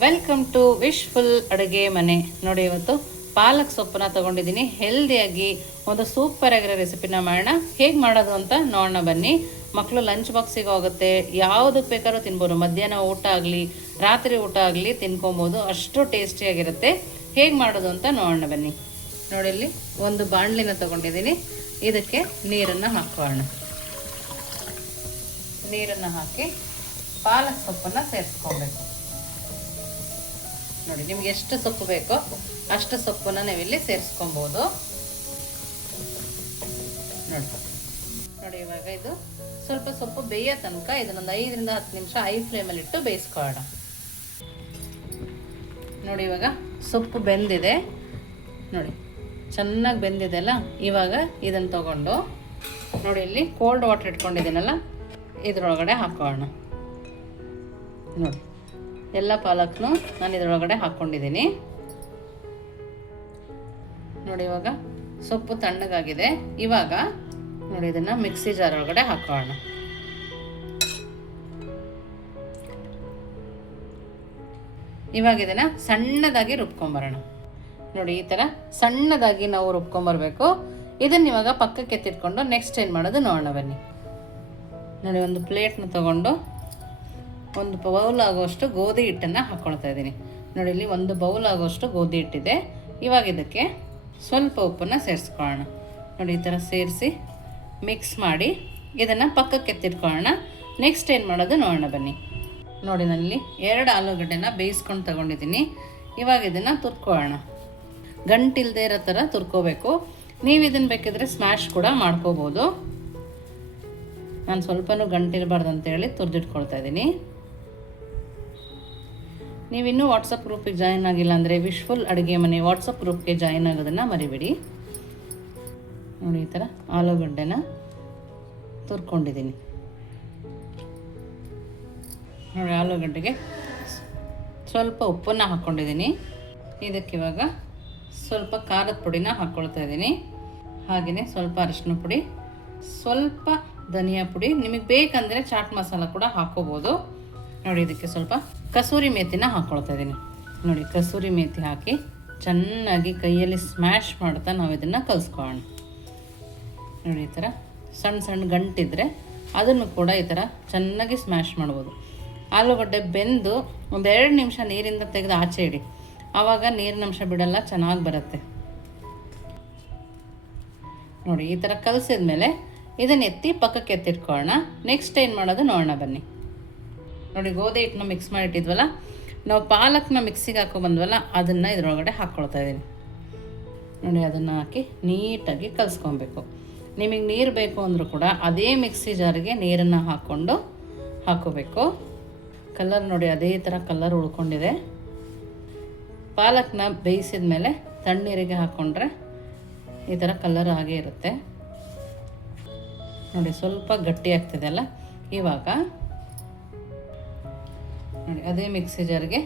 Welcome to wishful ಅಡುಗೆ ಮನೆ. ನೋಡಿ, ಇವತ್ತು ಪಾಲಕ್ ಸೊಪ್ಪನ್ನ ತೊಗೊಂಡಿದ್ದೀನಿ. ಹೆಲ್ದಿಯಾಗಿ ಒಂದು ಸೂಪರ್ ಆಗಿರೋ ರೆಸಿಪಿನ ಮಾಡೋಣ. ಹೇಗೆ ಮಾಡೋದು ಅಂತ ನೋಡೋಣ ಬನ್ನಿ. ಮಕ್ಕಳು ಲಂಚ್ ಬಾಕ್ಸಿಗೆ ಹೋಗುತ್ತೆ, ಯಾವುದಕ್ಕೆ ಬೇಕಾದ್ರೂ ತಿನ್ಬೋದು. ಮಧ್ಯಾಹ್ನ ಊಟ ಆಗಲಿ, ರಾತ್ರಿ ಊಟ ಆಗಲಿ ತಿನ್ಕೊಬೋದು. ಅಷ್ಟು ಟೇಸ್ಟಿಯಾಗಿರುತ್ತೆ. ಹೇಗೆ ಮಾಡೋದು ಅಂತ ನೋಡೋಣ ಬನ್ನಿ. ನೋಡಿ, ಇಲ್ಲಿ ಒಂದು ಬಾಣಲಿನ ತೊಗೊಂಡಿದ್ದೀನಿ. ಇದಕ್ಕೆ ನೀರನ್ನು ಹಾಕೋಣ. ನೀರನ್ನು ಹಾಕಿ ಪಾಲಕ್ ಸೊಪ್ಪನ್ನು ಸೇರಿಸ್ಕೊಬೇಕು. ನೋಡಿ, ನಿಮ್ಗೆ ಎಷ್ಟು ಸೊಪ್ಪು ಬೇಕೋ ಅಷ್ಟು ಸೊಪ್ಪನ್ನು ನೀವಿಲ್ಲಿ ಸೇರಿಸ್ಕೊಬೋದು. ನೋಡಿ, ಇವಾಗ ಇದು ಸ್ವಲ್ಪ ಸೊಪ್ಪು ಬೇಯೋ ತನಕ ಇದನ್ನೊಂದು 5 ರಿಂದ 10 ನಿಮಿಷ ಹೈ ಫ್ಲೇಮಲ್ಲಿ ಇಟ್ಟು ಬೇಯಿಸ್ಕೊಳ್ಳೋಣ. ನೋಡಿ, ಇವಾಗ ಸೊಪ್ಪು ಬೆಂದಿದೆ. ನೋಡಿ, ಚೆನ್ನಾಗಿ ಬೆಂದಿದೆ ಅಲ್ಲ. ಇವಾಗ ಇದನ್ನು ತಗೊಂಡು ನೋಡಿ, ಇಲ್ಲಿ ಕೋಲ್ಡ್ ವಾಟರ್ ಇಟ್ಕೊಂಡಿದ್ದೀನಲ್ಲ, ಇದ್ರೊಳಗಡೆ ಹಾಕೋಣ. ನೋಡಿ, ಎಲ್ಲ ಪಾಲಕ್ನು ನಾನು ಇದರೊಳಗಡೆ ಹಾಕ್ಕೊಂಡಿದ್ದೀನಿ. ನೋಡಿ, ಇವಾಗ ಸೊಪ್ಪು ತಣ್ಣಗಾಗಿದೆ. ಇವಾಗ ನೋಡಿ, ಇದನ್ನು ಮಿಕ್ಸಿ ಜಾರ್ ಒಳಗಡೆ ಹಾಕೋಣ. ಇವಾಗ ಇದನ್ನು ಸಣ್ಣದಾಗಿ ರುಬ್ಕೊಂಬರೋಣ. ನೋಡಿ, ಈ ಥರ ಸಣ್ಣದಾಗಿ ನಾವು ರುಬ್ಕೊಂಬರ್ಬೇಕು. ಇದನ್ನು ಇವಾಗ ಪಕ್ಕಕ್ಕೆ ಎತ್ತಿಟ್ಕೊಂಡು ನೆಕ್ಸ್ಟ್ ಏನು ಮಾಡೋದು ನೋಡೋಣ ಬನ್ನಿ. ನೋಡಿ, ಒಂದು ಪ್ಲೇಟ್ನ ತೊಗೊಂಡು ಒಂದು ಬೌಲ್ ಆಗುವಷ್ಟು ಗೋಧಿ ಹಿಟ್ಟನ್ನು ಹಾಕ್ಕೊಳ್ತಾ ಇದ್ದೀನಿ. ನೋಡಿ, ಇಲ್ಲಿ ಒಂದು ಬೌಲ್ ಆಗುವಷ್ಟು ಗೋಧಿ ಹಿಟ್ಟಿದೆ. ಇವಾಗ ಇದಕ್ಕೆ ಸ್ವಲ್ಪ ಉಪ್ಪನ್ನು ಸೇರಿಸ್ಕೊಳ್ಳೋಣ. ನೋಡಿ, ಈ ಥರ ಸೇರಿಸಿ ಮಿಕ್ಸ್ ಮಾಡಿ ಇದನ್ನು ಪಕ್ಕಕ್ಕೆ ಎತ್ತಿಟ್ಕೊಳ್ಳೋಣ. ನೆಕ್ಸ್ಟ್ ಏನು ಮಾಡೋದು ನೋಡೋಣ ಬನ್ನಿ. ನೋಡಿ, ನಾನಿಲ್ಲಿ 2 ಆಲೂಗಡ್ಡೆನ ಬೇಯಿಸ್ಕೊಂಡು ತಗೊಂಡಿದ್ದೀನಿ. ಇವಾಗ ಇದನ್ನು ತುರ್ಕೊಳ್ಳೋಣ. ಗಂಟಿಲ್ಲದೆ ಇರೋ ಥರ ತುರ್ಕೋಬೇಕು. ನೀವು ಇದನ್ನು ಬೇಕಿದ್ರೆ ಸ್ಮ್ಯಾಶ್ ಕೂಡ ಮಾಡ್ಕೋಬೋದು. ನಾನು ಸ್ವಲ್ಪನೂ ಗಂಟಿರಬಾರ್ದು ಅಂತೇಳಿ ತುರಿದಿಟ್ಕೊಳ್ತಾ ಇದ್ದೀನಿ. ನೀವಿನ್ನೂ ವಾಟ್ಸಪ್ ಗ್ರೂಪಿಗೆ ಜಾಯಿನ್ ಆಗಿಲ್ಲ ಅಂದರೆ ವಿಶ್ಫುಲ್ ಅಡುಗೆ ಮನೆ ವಾಟ್ಸಪ್ ಗ್ರೂಪ್ಗೆ ಜಾಯಿನ್ ಆಗೋದನ್ನು ಮರಿಬೇಡಿ. ನೋಡಿ, ಈ ಥರ ಆಲೂಗಡ್ಡೆನ ತುರ್ಕೊಂಡಿದ್ದೀನಿ. ನೋಡಿ, ಆಲೂಗಡ್ಡೆಗೆ ಸ್ವಲ್ಪ ಉಪ್ಪನ್ನು ಹಾಕ್ಕೊಂಡಿದ್ದೀನಿ. ಇದಕ್ಕಿವಾಗ ಸ್ವಲ್ಪ ಖಾರದ ಪುಡಿನ ಹಾಕ್ಕೊಳ್ತಾ ಇದ್ದೀನಿ. ಹಾಗೆಯೇ ಸ್ವಲ್ಪ ಅರಿಶಿನ ಪುಡಿ, ಸ್ವಲ್ಪ ಧನಿಯಾ ಪುಡಿ, ನಿಮಗೆ ಬೇಕಂದರೆ ಚಾಟ್ ಮಸಾಲ ಕೂಡ ಹಾಕ್ಕೋಬೋದು. ನೋಡಿ, ಇದಕ್ಕೆ ಸ್ವಲ್ಪ ಕಸೂರಿ ಮೇಥಿನ ಹಾಕ್ಕೊಳ್ತಾ ಇದ್ದೀನಿ. ನೋಡಿ, ಕಸೂರಿ ಮೇಥಿ ಹಾಕಿ ಚೆನ್ನಾಗಿ ಕೈಯಲ್ಲಿ ಸ್ಮ್ಯಾಶ್ ಮಾಡ್ತಾ ನಾವು ಇದನ್ನು ಕಲಿಸ್ಕೊಳ್ಳೋಣ. ನೋಡಿ, ಈ ಥರ ಸಣ್ಣ ಸಣ್ಣ ಗಂಟಿದ್ರೆ ಅದನ್ನು ಕೂಡ ಈ ಥರ ಚೆನ್ನಾಗಿ ಸ್ಮ್ಯಾಶ್ ಮಾಡ್ಬೋದು. ಆಲೂಗಡ್ಡೆ ಬೆಂದು ಒಂದು 2 ನಿಮಿಷ ನೀರಿಂದ ತೆಗೆದು ಆಚೆ ಇಡಿ. ಆವಾಗ ನೀರಿನ ಅಂಶ ಬಿಡಲ್ಲ, ಚೆನ್ನಾಗಿ ಬರುತ್ತೆ. ನೋಡಿ, ಈ ಥರ ಕಲಸಿದ ಮೇಲೆ ಇದನ್ನು ಎತ್ತಿ ಪಕ್ಕಕ್ಕೆ ಎತ್ತಿಟ್ಕೊಳ್ಳೋಣ. ನೆಕ್ಸ್ಟ್ ಏನು ಮಾಡೋದು ನೋಡೋಣ ಬನ್ನಿ. ನೋಡಿ, ಗೋಧಿ ಹಿಟ್ಟನ್ನ ಮಿಕ್ಸ್ ಮಾಡಿಟ್ಟಿದ್ವಲ್ಲ, ನಾವು ಪಾಲಕ್ನ ಮಿಕ್ಸಿಗೆ ಹಾಕೊಂಡ್ಬಂದ್ವಲ್ಲ, ಅದನ್ನು ಇದರೊಳಗಡೆ ಹಾಕ್ಕೊಳ್ತಾ ಇದ್ದೀನಿ. ನೋಡಿ, ಅದನ್ನು ಹಾಕಿ ನೀಟಾಗಿ ಕಲಿಸ್ಕೊಬೇಕು. ನಿಮಗೆ ನೀರು ಬೇಕು ಅಂದರೂ ಕೂಡ ಅದೇ ಮಿಕ್ಸಿ ಜಾರಿಗೆ ನೀರನ್ನು ಹಾಕ್ಕೊಂಡು ಹಾಕೋಬೇಕು. ಕಲರ್ ನೋಡಿ, ಅದೇ ಥರ ಕಲರ್ ಉಳ್ಕೊಂಡಿದೆ. ಪಾಲಕ್ನ ಬೇಯಿಸಿದ ಮೇಲೆ ತಣ್ಣೀರಿಗೆ ಹಾಕ್ಕೊಂಡ್ರೆ ಈ ಥರ ಕಲರ್ ಆಗೇ ಇರುತ್ತೆ. ನೋಡಿ, ಸ್ವಲ್ಪ ಗಟ್ಟಿ ಆಗ್ತಿದೆ ಅಲ್ಲ. ಇವಾಗ ನೋಡಿ, ಅದೇ ಮಿಕ್ಸಿ ಜಾರ್ಗೆ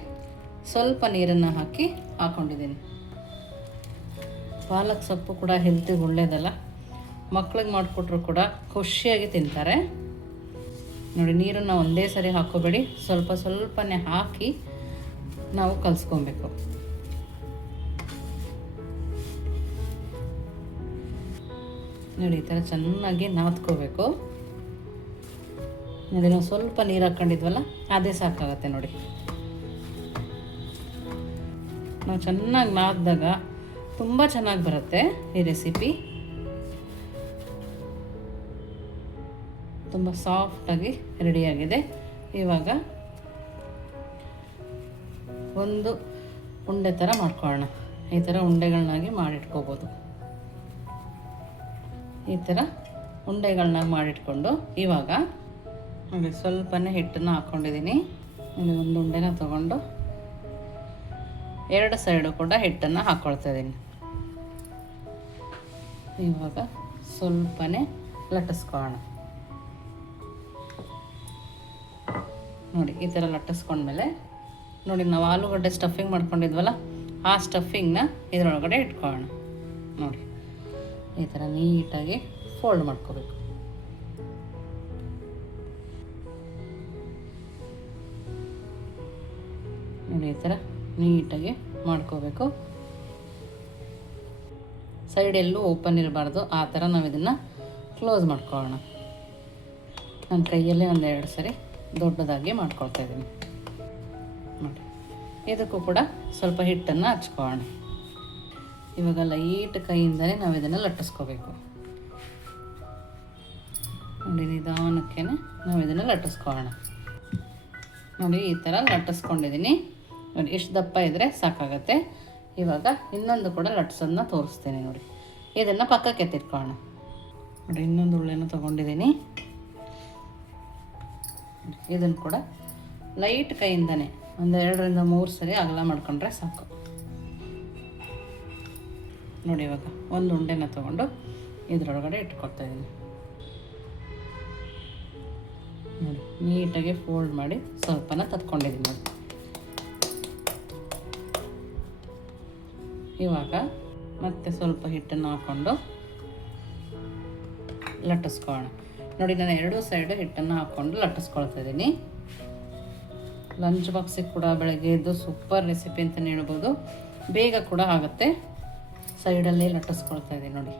ಸ್ವಲ್ಪ ನೀರನ್ನು ಹಾಕ್ಕೊಂಡಿದ್ದೀನಿ. ಪಾಲಕ್ ಸೊಪ್ಪು ಕೂಡ ಹೆಲ್ತಿಗೆ ಒಳ್ಳೆಯದಲ್ಲ. ಮಕ್ಳಿಗೆ ಮಾಡಿಕೊಟ್ರು ಕೂಡ ಖುಷಿಯಾಗಿ ತಿಂತಾರೆ. ನೋಡಿ, ನೀರನ್ನು ಒಂದೇ ಸರಿ ಹಾಕೋಬೇಡಿ, ಸ್ವಲ್ಪ ಸ್ವಲ್ಪನೇ ಹಾಕಿ ನಾವು ಕಲಿಸ್ಕೊಬೇಕು. ನೋಡಿ, ಈ ಥರ ಚೆನ್ನಾಗಿ ನಾದ್ಕೋಬೇಕು. ನೋಡಿ, ನಾವು ಸ್ವಲ್ಪ ನೀರು ಹಾಕ್ಕೊಂಡಿದ್ವಲ್ಲ, ಅದೇ ಸಾಕಾಗತ್ತೆ. ನೋಡಿ, ನಾವು ಚೆನ್ನಾಗಿ ನಾದಿದಾಗ ತುಂಬ ಚೆನ್ನಾಗಿ ಬರುತ್ತೆ ಈ ರೆಸಿಪಿ. ತುಂಬ ಸಾಫ್ಟಾಗಿ ರೆಡಿಯಾಗಿದೆ. ಇವಾಗ ಒಂದು ಉಂಡೆ ಥರ ಮಾಡ್ಕೊಳ್ಳೋಣ. ಈ ಥರ ಉಂಡೆಗಳನ್ನಾಗಿ ಮಾಡಿಟ್ಕೋಬೋದು. ಈ ಥರ ಉಂಡೆಗಳನ್ನ ಮಾಡಿಟ್ಕೊಂಡು ಇವಾಗ ನೋಡಿ, ಸ್ವಲ್ಪನೇ ಹಿಟ್ಟನ್ನು ಹಾಕ್ಕೊಂಡಿದ್ದೀನಿ. ನೋಡಿ, ಒಂದು ಉಂಡೆನ ತೊಗೊಂಡು 2 ಸೈಡು ಕೂಡ ಹಿಟ್ಟನ್ನು ಹಾಕ್ಕೊಳ್ತಾ ಇದ್ದೀನಿ. ಇವಾಗ ಸ್ವಲ್ಪನೇ ಲಟ್ಟಿಸ್ಕೊಳ್ಳೋಣ. ನೋಡಿ, ಈ ಥರ ಲಟ್ಟಿಸ್ಕೊಂಡ್ಮೇಲೆ ನೋಡಿ, ನಾವು ಆಲೂಗಡ್ಡೆ ಸ್ಟಫಿಂಗ್ ಮಾಡ್ಕೊಂಡಿದ್ವಲ್ಲ, ಆ ಸ್ಟಫಿಂಗ್ನ ಇದರೊಳಗಡೆ ಇಟ್ಕೊಳ್ಳೋಣ. ನೋಡಿ, ಈ ಥರ ನೀಟಾಗಿ ಫೋಲ್ಡ್ ಮಾಡ್ಕೋಬೇಕು. ನೋಡಿ ಈ ಥರ ನೀಟಾಗಿ ಮಾಡ್ಕೋಬೇಕು. ಸೈಡ್ ಎಲ್ಲೂ ಓಪನ್ ಇರಬಾರ್ದು, ಆ ಥರ ನಾವು ಇದನ್ನು ಕ್ಲೋಸ್ ಮಾಡ್ಕೊಳ್ಳೋಣ. ನನ್ನ ಕೈಯಲ್ಲೇ ಒಂದೆರಡು ಸರಿ ದೊಡ್ಡದಾಗಿ ಮಾಡ್ಕೊಳ್ತಾ ಇದ್ದೀನಿ ನೋಡಿ. ಇದಕ್ಕೂ ಕೂಡ ಸ್ವಲ್ಪ ಹಿಟ್ಟನ್ನು ಹಚ್ಕೊಳ್ಳೋಣ. ಇವಾಗ ಲೈಟ್ ಕೈಯಿಂದಲೇ ನಾವು ಇದನ್ನು ಲಟ್ಟಿಸ್ಕೋಬೇಕು ನೋಡಿ. ನಿಧಾನಕ್ಕೆ ನಾವು ಇದನ್ನು ಲಟ್ಟಿಸ್ಕೊಳ್ಳೋಣ ನೋಡಿ. ಈ ಥರ ಲಟ್ಟಿಸ್ಕೊಂಡಿದ್ದೀನಿ ನೋಡಿ. ಇಷ್ಟು ದಪ್ಪ ಇದ್ದರೆ ಸಾಕಾಗತ್ತೆ. ಇವಾಗ ಇನ್ನೊಂದು ಕೂಡ ಲಟ್ಸೋದನ್ನ ತೋರಿಸ್ತೀನಿ ನೋಡಿ. ಇದನ್ನು ಪಕ್ಕಕ್ಕೆ ಎತ್ತಿಟ್ಕೊಳ್ಳೋಣ ನೋಡಿ. ಇನ್ನೊಂದು ಉಳ್ಳೆನೂ ತೊಗೊಂಡಿದ್ದೀನಿ. ಇದನ್ನು ಕೂಡ ಲೈಟ್ ಕೈಯಿಂದನೇ ಒಂದು 2ರಿಂದ 3 ಸರಿ ಅಗಲ ಮಾಡ್ಕೊಂಡ್ರೆ ಸಾಕು ನೋಡಿ. ಇವಾಗ ಒಂದು ಉಂಡೆನ ತೊಗೊಂಡು ಇದರೊಳಗಡೆ ಇಟ್ಕೊಳ್ತಾ ಇದ್ದೀನಿ ನೋಡಿ. ನೀಟಾಗಿ ಫೋಲ್ಡ್ ಮಾಡಿ ಸ್ವಲ್ಪನ ತತ್ಕೊಂಡಿದ್ದೀನಿ ನೋಡಿ. ಇವಾಗ ಮತ್ತೆ ಸ್ವಲ್ಪ ಹಿಟ್ಟನ್ನು ಹಾಕ್ಕೊಂಡು ಲಟ್ಟಿಸ್ಕೊಳ್ಳೋಣ ನೋಡಿ. ನಾನು 2 ಸೈಡು ಹಿಟ್ಟನ್ನು ಹಾಕ್ಕೊಂಡು ಲಟ್ಟಿಸ್ಕೊಳ್ತಾ ಇದ್ದೀನಿ. ಲಂಚ್ ಬಾಕ್ಸಿಗೆ ಕೂಡ ಬೆಳಗ್ಗೆ ಎದ್ದು ಸೂಪರ್ ರೆಸಿಪಿ ಅಂತಲೇ ಹೇಳ್ಬೋದು. ಬೇಗ ಕೂಡ ಆಗುತ್ತೆ. ಸೈಡಲ್ಲೇ ಲಟ್ಟಿಸ್ಕೊಳ್ತಾ ಇದ್ದೀನಿ ನೋಡಿ.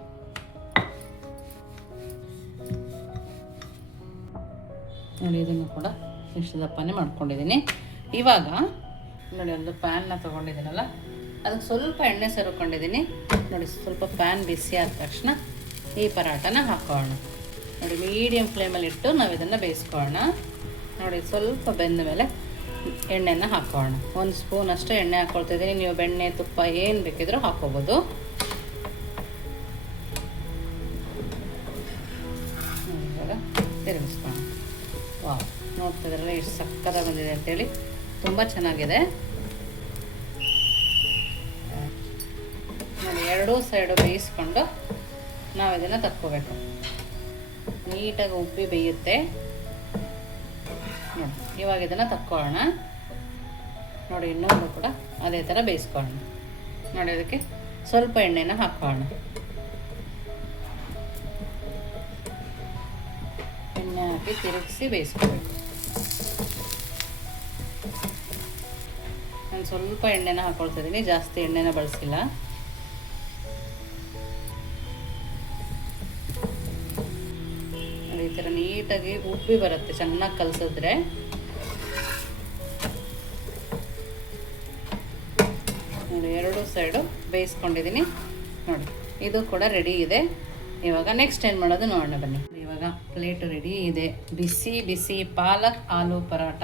ನೋಡಿ ಇದನ್ನು ಕೂಡ ಇಷ್ಟು ದಪ್ಪನೇ ಮಾಡ್ಕೊಂಡಿದ್ದೀನಿ. ಇವಾಗ ನೋಡಿ ಒಂದು ಪ್ಯಾನ್ನ ತೊಗೊಂಡಿದ್ದೀನಲ್ಲ, ಅದಕ್ಕೆ ಸ್ವಲ್ಪ ಎಣ್ಣೆ ಸೇರಿಕೊಂಡಿದ್ದೀನಿ ನೋಡಿ. ಸ್ವಲ್ಪ ಪ್ಯಾನ್ ಬಿಸಿ ಆದ ತಕ್ಷಣ ಈ ಪರಾಟನ ಹಾಕೋಣ ನೋಡಿ. ಮೀಡಿಯಮ್ ಫ್ಲೇಮಲ್ಲಿ ಇಟ್ಟು ನಾವು ಇದನ್ನು ಬೇಯಿಸ್ಕೊಳ್ಳೋಣ ನೋಡಿ. ಸ್ವಲ್ಪ ಬೆಂದ ಮೇಲೆ ಎಣ್ಣೆನ ಹಾಕೋಣ. 1 ಸ್ಪೂನ್ ಅಷ್ಟು ಎಣ್ಣೆ ಹಾಕ್ಕೊಳ್ತಿದ್ದೀನಿ. ನೀವು ಬೆಣ್ಣೆ ತುಪ್ಪ ಏನು ಬೇಕಿದ್ರೂ ಹಾಕೋಬೋದು. ಇವಾಗ ತಿರುಗಿಸ್ಕೊಳ್ಳೋಣ. ವಾವ್, ನೋಡ್ತಿದ್ರಲ್ಲ ಎಷ್ಟು ಸಕ್ಕತ್ತಾಗಿ ಬಂದಿದೆ ಅಂತೇಳಿ. ತುಂಬ ಚೆನ್ನಾಗಿದೆ ನೋಡಿ. 2 ಸೈಡು ಬೇಯಿಸ್ಕೊಂಡು ನಾವು ಇದನ್ನು ತಕ್ಕೋಬೇಕು. ನೀಟಾಗಿ ಉಬ್ಬಿ ಬೇಯುತ್ತೆ ನೋಡಿ. ಇವಾಗ ಇದನ್ನು ತಕ್ಕೊಳ್ಳೋಣ ನೋಡಿ. ಇನ್ನೊಂದು ಕೂಡ ಅದೇ ಥರ ಬೇಯಿಸ್ಕೊಳ್ಳೋಣ ನೋಡಿ. ಅದಕ್ಕೆ ಸ್ವಲ್ಪ ಎಣ್ಣೆನ ಹಾಕೋಣ. ಎಣ್ಣೆ ಹಾಕಿ ತಿರುಗಿಸಿ ಬೇಯಿಸ್ಕೋಬೇಕು. ನಾನು ಸ್ವಲ್ಪ ಎಣ್ಣೆನ ಹಾಕೊಳ್ತಾ ಇದ್ದೀನಿ, ಜಾಸ್ತಿ ಎಣ್ಣೆನ ಬಳಸಿಲ್ಲ. ಈ ಥರ ನೀಟಾಗಿ ಉಬ್ಬಿ ಬರುತ್ತೆ ಚೆನ್ನಾಗಿ ಕಲಸಿದ್ರೆ. ನೋಡಿ 2 ಸೈಡು ಬೇಯಿಸ್ಕೊಂಡಿದ್ದೀನಿ ನೋಡಿ. ಇದು ಕೂಡ ರೆಡಿ ಇದೆ. ಇವಾಗ ನೆಕ್ಸ್ಟ್ ಏನು ಮಾಡೋದು ನೋಡೋಣ ಬನ್ನಿ. ಇವಾಗ ಪ್ಲೇಟ್ ರೆಡಿ ಇದೆ. ಬಿಸಿ ಬಿಸಿ ಪಾಲಕ್ ಆಲೂ ಪರಾಟ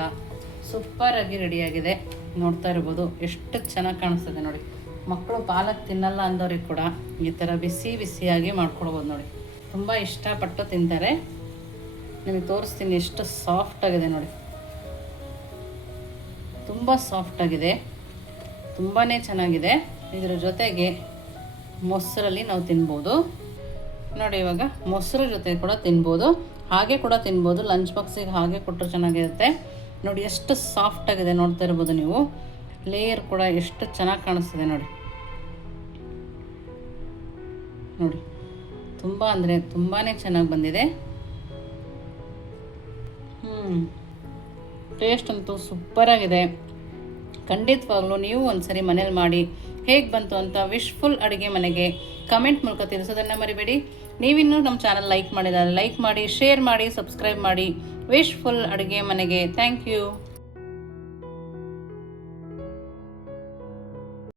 ಸೂಪರಾಗಿ ರೆಡಿಯಾಗಿದೆ. ನೋಡ್ತಾ ಇರ್ಬೋದು ಎಷ್ಟು ಚೆನ್ನಾಗಿ ಕಾಣಿಸ್ತದೆ ನೋಡಿ. ಮಕ್ಕಳು ಪಾಲಕ್ ತಿನ್ನಲ್ಲ ಅಂದವ್ರಿಗೆ ಕೂಡ ಈ ಥರ ಬಿಸಿ ಬಿಸಿಯಾಗಿ ಮಾಡ್ಕೊಡ್ಬೋದು ನೋಡಿ. ತುಂಬ ಇಷ್ಟಪಟ್ಟು ತಿಂತಾರೆ. ನಿಮಗೆ ತೋರಿಸ್ತೀನಿ ಎಷ್ಟು ಸಾಫ್ಟಾಗಿದೆ ನೋಡಿ. ತುಂಬ ಸಾಫ್ಟಾಗಿದೆ, ತುಂಬಾ ಚೆನ್ನಾಗಿದೆ. ಇದರ ಜೊತೆಗೆ ಮೊಸರಲ್ಲಿ ನಾವು ತಿನ್ಬೋದು ನೋಡಿ. ಇವಾಗ ಮೊಸರು ಜೊತೆ ಕೂಡ ತಿನ್ಬೋದು, ಹಾಗೆ ಕೂಡ ತಿನ್ಬೋದು. ಲಂಚ್ ಬಾಕ್ಸಿಗೆ ಹಾಗೆ ಕೊಟ್ಟರು ಚೆನ್ನಾಗಿರುತ್ತೆ ನೋಡಿ. ಎಷ್ಟು ಸಾಫ್ಟಾಗಿದೆ ನೋಡ್ತಾ ಇರ್ಬೋದು ನೀವು. ಲೇಯರ್ ಕೂಡ ಎಷ್ಟು ಚೆನ್ನಾಗಿ ಕಾಣಿಸ್ತಿದೆ ನೋಡಿ. ನೋಡಿ ತುಂಬ ಅಂದರೆ ತುಂಬಾ ಚೆನ್ನಾಗಿ ಬಂದಿದೆ. ಟೇಸ್ಟ್ ಅಂತೂ ಸೂಪರಾಗಿದೆ. ಖಂಡಿತವಾಗ್ಲೂ ನೀವು ಒಂದ್ಸರಿ ಮನೇಲಿ ಮಾಡಿ ಹೇಗೆ ಬಂತು ಅಂತ ವಿಶ್ಫುಲ್ ಅಡುಗೆ ಮನೆಗೆ ಕಮೆಂಟ್ ಮೂಲಕ ತಿಳಿಸೋದನ್ನು ಮರಿಬೇಡಿ. ನೀವಿನ್ನೂ ನಮ್ಮ ಚಾನಲ್ ಲೈಕ್ ಮಾಡಿದರೆ ಲೈಕ್ ಮಾಡಿ, ಶೇರ್ ಮಾಡಿ, ಸಬ್ಸ್ಕ್ರೈಬ್ ಮಾಡಿ. ವಿಶ್ಫುಲ್ ಅಡುಗೆ ಮನೆಗೆ ಥ್ಯಾಂಕ್ ಯು.